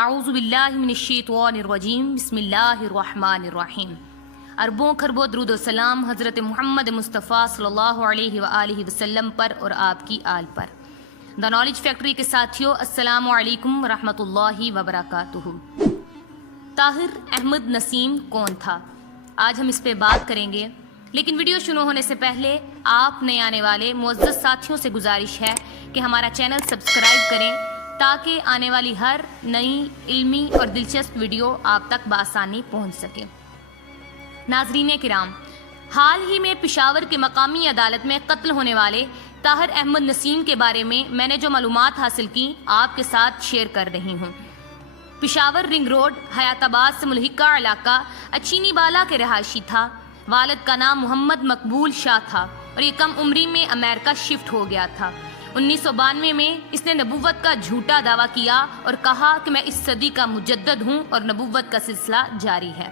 اعوذ باللہ من الشیطان الرجیم بسم اللہ الرحمن الرحیم۔ اربوں خربوں درود و سلام حضرت محمد مصطفیٰ صلی اللہ علیہ وآلہ وسلم پر اور آپ کی آل پر۔ دا نالج فیکٹری کے ساتھیوں، السلام علیکم ورحمۃ اللہ وبرکاتہ۔ طاہر احمد نسیم کون تھا؟ آج ہم اس پہ بات کریں گے، لیکن ویڈیو شروع ہونے سے پہلے آپ نئے آنے والے معزز ساتھیوں سے گزارش ہے کہ ہمارا چینل سبسکرائب کریں تاکہ آنے والی ہر نئی علمی اور دلچسپ ویڈیو آپ تک بآسانی پہنچ سکے۔ ناظرین کرام، حال ہی میں پشاور کے مقامی عدالت میں قتل ہونے والے طاہر احمد نسیم کے بارے میں نے جو معلومات حاصل کی آپ کے ساتھ شیئر کر رہی ہوں۔ پشاور رنگ روڈ حیات آباد سے ملحقہ علاقہ اچینی بالا کے رہائشی تھا۔ والد کا نام محمد مقبول شاہ تھا اور یہ کم عمری میں امریکہ شفٹ ہو گیا تھا۔ 1992 میں اس نے نبوت کا جھوٹا دعویٰ کیا اور کہا کہ میں اس صدی کا مجدد ہوں اور نبوت کا سلسلہ جاری ہے۔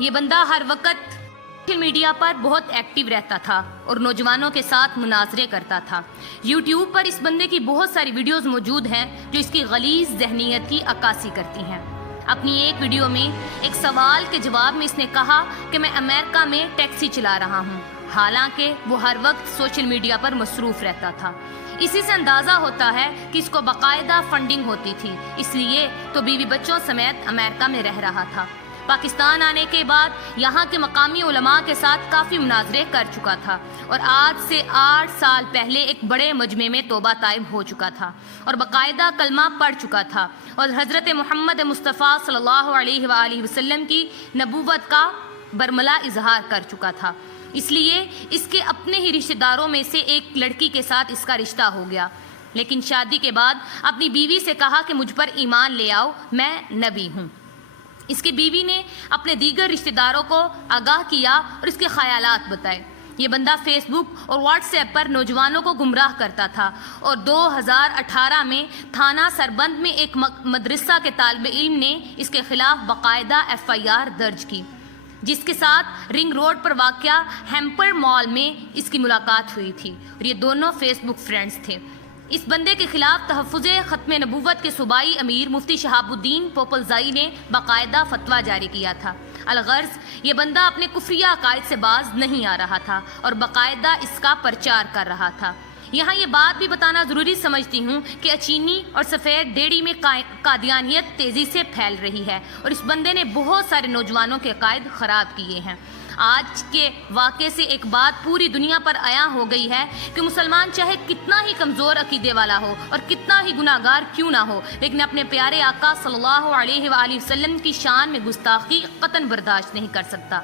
یہ بندہ ہر وقت سوشل میڈیا پر بہت ایکٹیو رہتا تھا اور نوجوانوں کے ساتھ مناظرے کرتا تھا۔ یوٹیوب پر اس بندے کی بہت ساری ویڈیوز موجود ہیں جو اس کی غلیظ ذہنیت کی عکاسی کرتی ہیں۔ اپنی ایک ویڈیو میں ایک سوال کے جواب میں اس نے کہا کہ میں امریکہ میں ٹیکسی چلا رہا ہوں، حالانکہ وہ ہر وقت سوشل میڈیا پر مصروف رہتا تھا۔ اسی سے اندازہ ہوتا ہے کہ اس کو باقاعدہ فنڈنگ ہوتی تھی، اس لیے تو بیوی بچوں سمیت امریکہ میں رہ رہا تھا۔ پاکستان آنے کے بعد یہاں کے مقامی علماء کے ساتھ کافی مناظرے کر چکا تھا اور آج سے 8 سال پہلے ایک بڑے مجمع میں توبہ طائب ہو چکا تھا اور باقاعدہ کلمہ پڑھ چکا تھا اور حضرت محمد مصطفیٰ صلی اللہ علیہ وآلہ وسلم کی نبوت کا برملا اظہار کر چکا تھا۔ اس لیے اس کے اپنے ہی رشتہ داروں میں سے ایک لڑکی کے ساتھ اس کا رشتہ ہو گیا، لیکن شادی کے بعد اپنی بیوی سے کہا کہ مجھ پر ایمان لے آؤ، میں نبی ہوں۔ اس کی بیوی نے اپنے دیگر رشتہ داروں کو آگاہ کیا اور اس کے خیالات بتائے۔ یہ بندہ فیس بک اور واٹس ایپ پر نوجوانوں کو گمراہ کرتا تھا اور 2018 میں تھانہ سربند میں ایک مدرسہ کے طالب علم نے اس کے خلاف باقاعدہ FIR درج کی، جس کے ساتھ رنگ روڈ پر واقع ہیمپر مال میں اس کی ملاقات ہوئی تھی اور یہ دونوں فیس بک فرینڈز تھے۔ اس بندے کے خلاف تحفظ ختم نبوت کے صوبائی امیر مفتی شہاب الدین پوپلزائی نے باقاعدہ فتویٰ جاری کیا تھا۔ الغرض یہ بندہ اپنے کفریہ عقائد سے باز نہیں آ رہا تھا اور باقاعدہ اس کا پرچار کر رہا تھا۔ یہاں یہ بات بھی بتانا ضروری سمجھتی ہوں کہ اچینی اور سفید ڈیڑی میں قادیانیت تیزی سے پھیل رہی ہے اور اس بندے نے بہت سارے نوجوانوں کے عقائد خراب کیے ہیں۔ آج کے واقعے سے ایک بات پوری دنیا پر عیاں ہو گئی ہے کہ مسلمان چاہے کتنا ہی کمزور عقیدے والا ہو اور کتنا ہی گناہگار کیوں نہ ہو، لیکن اپنے پیارے آقا صلی اللہ علیہ وآلہ وسلم کی شان میں گستاخی قطعاً برداشت نہیں کر سکتا۔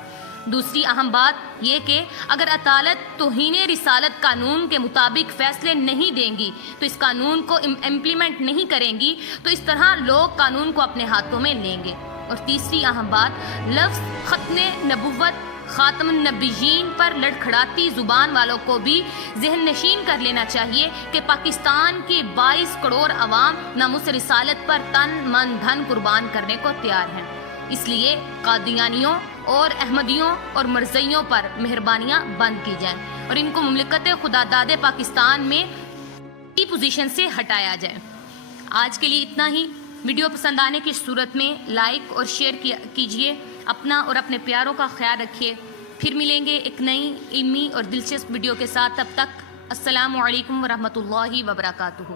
دوسری اہم بات یہ کہ اگر عدالت توہین رسالت قانون کے مطابق فیصلے نہیں دیں گی تو اس قانون کو امپلیمنٹ نہیں کریں گی تو اس طرح لوگ قانون کو اپنے ہاتھوں میں لیں گے۔ اور تیسری اہم بات، لفظ ختم نبوت خاتم النبیین پر لڑکھڑاتی زبان والوں کو بھی ذہن نشین کر لینا چاہیے کہ پاکستان کی 22 کروڑ عوام ناموس رسالت پر تن من دھن قربان کرنے کو تیار ہیں۔ اس لیے قادیانیوں اور احمدیوں اور مرزیوں پر مہربانیاں بند کی جائیں اور ان کو مملکت خدا داد پاکستان میں کی پوزیشن سے ہٹایا جائے۔ آج کے لیے اتنا ہی۔ ویڈیو پسند آنے کی صورت میں لائک اور شیئر کیجیے۔ اپنا اور اپنے پیاروں کا خیال رکھیے۔ پھر ملیں گے ایک نئی علمی اور دلچسپ ویڈیو کے ساتھ، تب تک السلام علیکم ورحمۃ اللہ وبرکاتہ۔